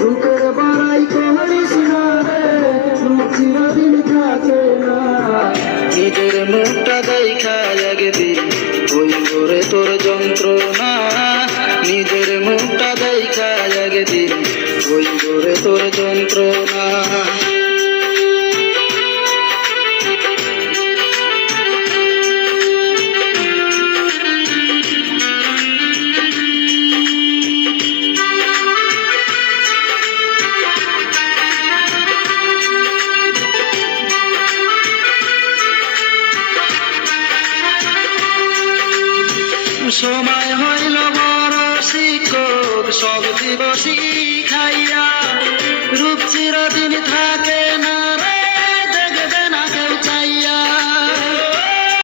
রূপের বাড়াই করিস না রে, চিরদিন থাকে না। নিজের মুখটা দেখা একদিন হইব রে তোর যন্ত্রণা, নিজের মুখটা দেখা একদিন হইব রে তোর যন্ত্রণা। সময় হইল বড় শিক্ষক, সব দিবসই খাইয়া রূপ চিরদিন থাকে